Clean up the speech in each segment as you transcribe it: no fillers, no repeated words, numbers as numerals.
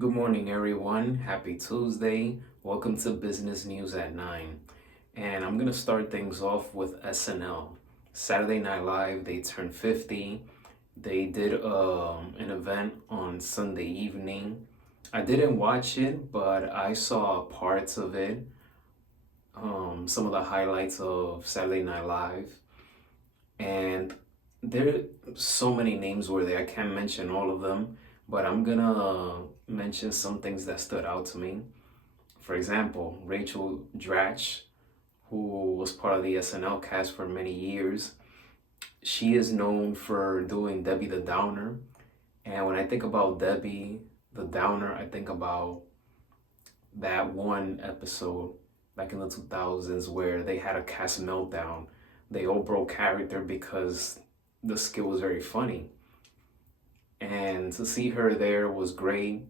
Good morning, everyone. Happy Tuesday. Welcome to Business News at 9. And I'm going to start things off with SNL. Saturday Night Live, they turned 50. They did an event on Sunday evening. I didn't watch it, but I saw parts of it, some of the highlights of Saturday Night Live. And there so many names were there. I can't mention all of them, but I'm gonna mention some things that stood out to me. For example, Rachel Dratch, who was part of the SNL cast for many years, she is known for doing Debbie the Downer. And when I think about Debbie the Downer, I think about that one episode back in the 2000s where they had a cast meltdown. They all broke character because the skit was very funny. And to see her there was great.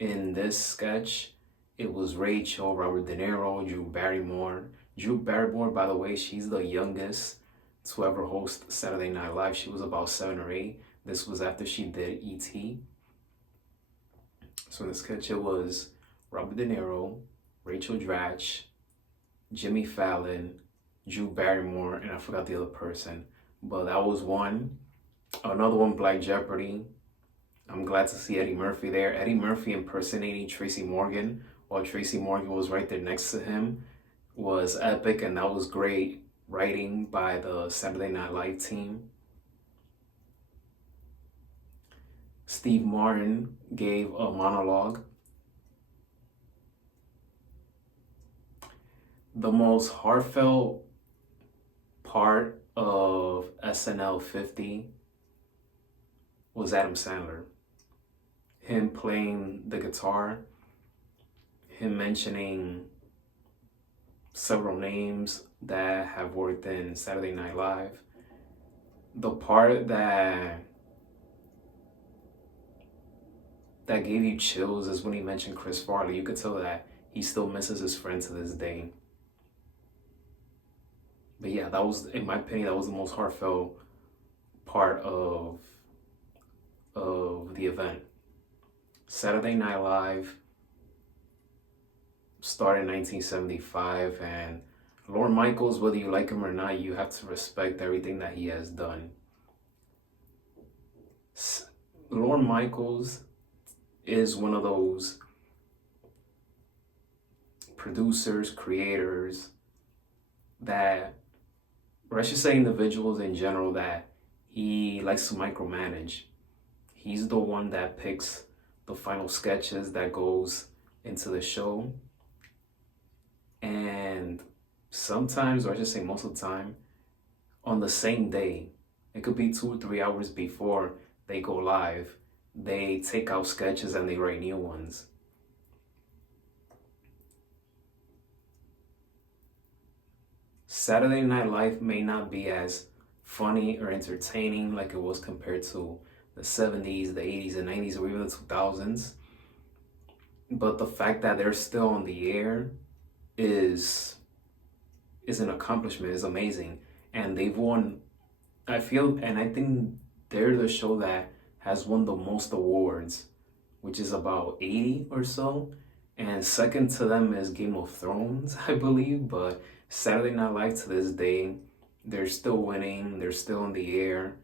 In this sketch, it was Rachel, Robert De Niro, Drew Barrymore. Drew Barrymore, by the way, she's the youngest to ever host Saturday Night Live. She was about 7 or 8. This was after she did E.T. So in the sketch, it was Robert De Niro, Rachel Dratch, Jimmy Fallon, Drew Barrymore, and I forgot the other person. But that was one. Another one, Black Jeopardy. I'm glad to see Eddie Murphy there. Eddie Murphy impersonating Tracy Morgan while Tracy Morgan was right there next to him was epic, and that was great writing by the Saturday Night Live team. Steve Martin gave a monologue. The most heartfelt part of SNL 50 was Adam Sandler. Him playing the guitar, him mentioning several names that have worked in Saturday Night Live. The part that gave you chills is when he mentioned Chris Farley. You could tell that he still misses his friend to this day. But yeah, that was, in my opinion, that was the most heartfelt part of the event. Saturday Night Live started in 1975, and Lorne Michaels, whether you like him or not, you have to respect everything that he has done. Lorne Michaels is one of those producers, creators that, or I should say individuals in general, that he likes to micromanage. He's the one that picks the final sketches that goes into the show. And sometimes, or I should say most of the time, on the same day, it could be 2 or 3 hours before they go live, they take out sketches and they write new ones. Saturday Night Live may not be as funny or entertaining like it was compared to the 70s, the 80s, and 90s, or even the 2000s. But the fact that they're still on the air is an accomplishment, is amazing. And they've won, I feel, and I think they're the show that has won the most awards, which is about 80 or so. And second to them is Game of Thrones, I believe. But Saturday Night Live to this day, they're still winning, they're still in the air.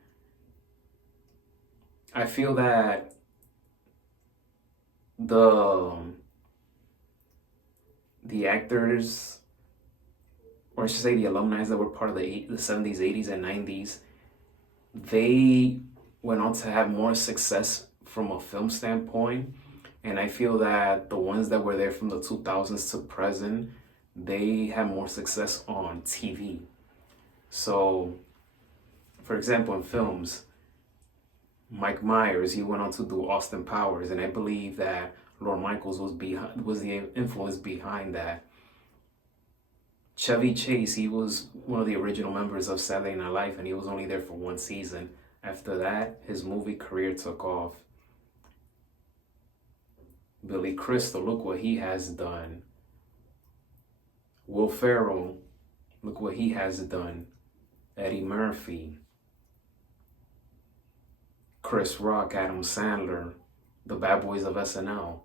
I feel that the actors, or I should say the alumni that were part of the 70s, 80s, and 90s, they went on to have more success from a film standpoint. And I feel that the ones that were there from the 2000s to present, they have more success on TV. So, for example, in films, Mike Myers, he went on to do Austin Powers, and I believe that Lorne Michaels was the influence behind that. Chevy Chase, he was one of the original members of Saturday Night Live, and he was only there for 1 season. After that, his movie career took off. Billy Crystal, look what he has done. Will Ferrell, look what he has done. Eddie Murphy, Chris Rock, Adam Sandler, the bad boys of SNL.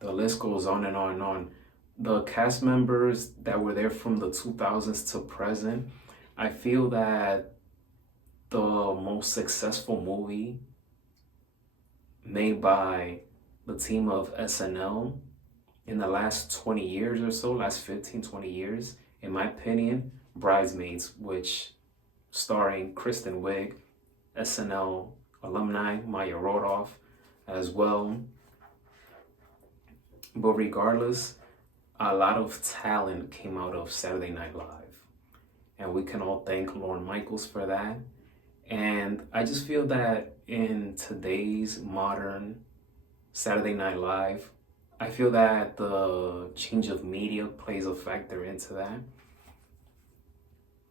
The list goes on and on and on. The cast members that were there from the 2000s to present, I feel that the most successful movie made by the team of SNL in the last 20 years or so, last 15, 20 years, in my opinion, Bridesmaids, which starring Kristen Wiig, SNL alumni, Maya Rudolph as well. But regardless, a lot of talent came out of Saturday Night Live. And we can all thank Lorne Michaels for that. And I just feel that in today's modern Saturday Night Live, I feel that the change of media plays a factor into that.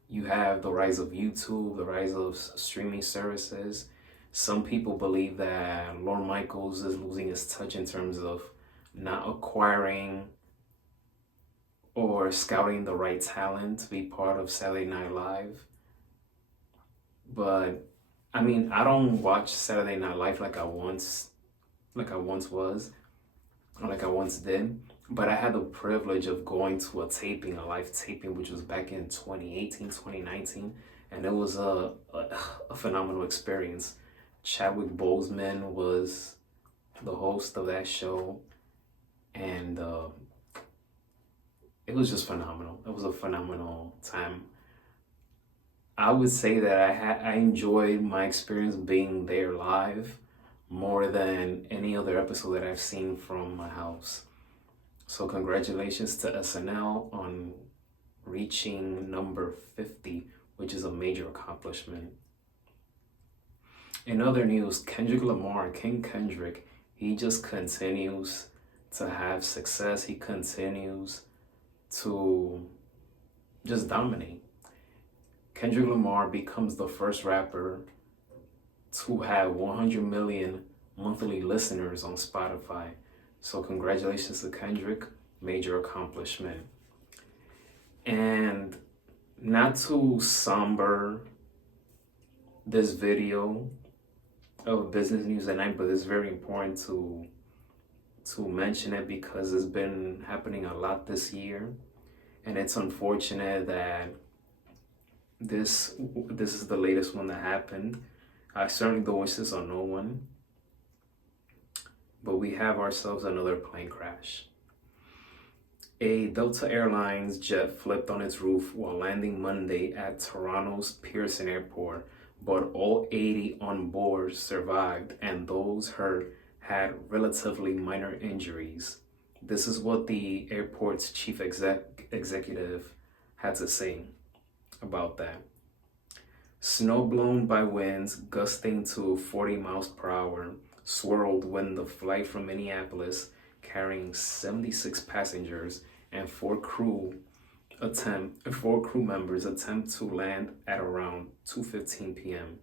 You have the rise of YouTube, the rise of streaming services. Some people believe that Lorne Michaels is losing his touch in terms of not acquiring or scouting the right talent to be part of Saturday Night Live. But I mean, I don't watch Saturday Night Live like I once was, or like I once did. But I had the privilege of going to a live taping, which was back in 2018, 2019, and it was a phenomenal experience. Chadwick Boseman was the host of that show, and it was just phenomenal. It was a phenomenal time. I would say that I enjoyed my experience being there live more than any other episode that I've seen from my house. So congratulations to SNL on reaching number 50, which is a major accomplishment. In other news, Kendrick Lamar, King Kendrick, he just continues to have success. He continues to just dominate. Kendrick Lamar becomes the first rapper to have 100 million monthly listeners on Spotify. So congratulations to Kendrick, major accomplishment. And not to somber this video of business news at night, but it's very important to mention it because it's been happening a lot this year, and it's unfortunate that this is the latest one that happened. I certainly don't wish this on no one, but we have ourselves another plane crash. A Delta Airlines jet flipped on its roof while landing Monday at Toronto's Pearson Airport, but all 80 on board survived and those hurt had relatively minor injuries. This is what the airport's chief executive had to say about that. Snow blown by winds gusting to 40 miles per hour swirled when the flight from Minneapolis carrying 76 passengers and four crew members attempt to land at around 2:15 p.m.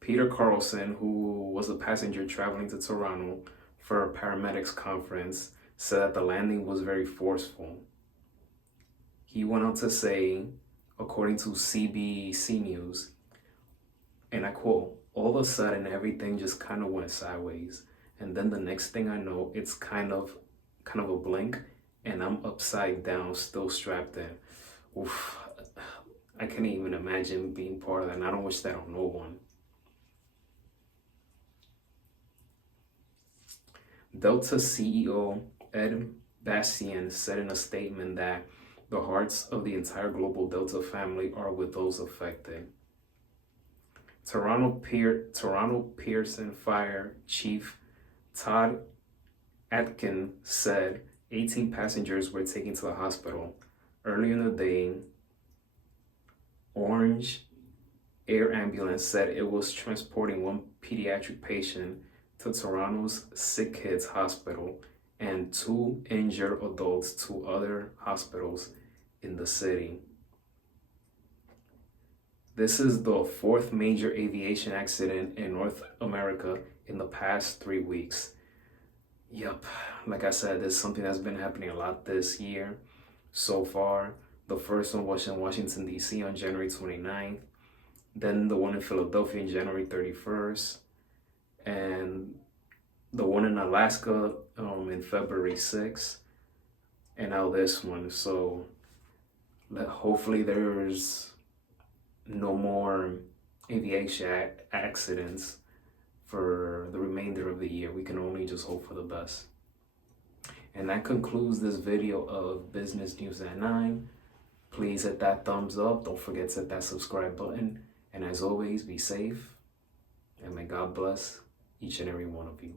Peter Carlson, who was a passenger traveling to Toronto for a paramedics conference, said that the landing was very forceful. He went on to say, according to CBC News, and I quote, "All of a sudden everything just kind of went sideways. And then the next thing I know, it's kind of a blink and I'm upside down, still strapped in." Oof, I can't even imagine being part of that, and I don't wish that on no one. Delta CEO Ed Bastian said in a statement that the hearts of the entire global Delta family are with those affected. Toronto Pearson Fire Chief Todd Atkin said 18 passengers were taken to the hospital. Earlier in the day, Orange Air Ambulance said it was transporting one pediatric patient to Toronto's Sick Kids Hospital and two injured adults to other hospitals in the city. This is the fourth major aviation accident in North America in the past 3 weeks. Yep, like I said, this is something that's been happening a lot this year so far. The first one was in Washington, D.C. on January 29th. then the one in Philadelphia in January 31st, and the one in Alaska in February 6th, and now this one. So hopefully there's no more aviation accidents for the remainder of the year. We can only just hope for the best. And that concludes this video of Business News at 9. Please hit that thumbs up. Don't forget to hit that subscribe button. And as always, be safe. And may God bless each and every one of you.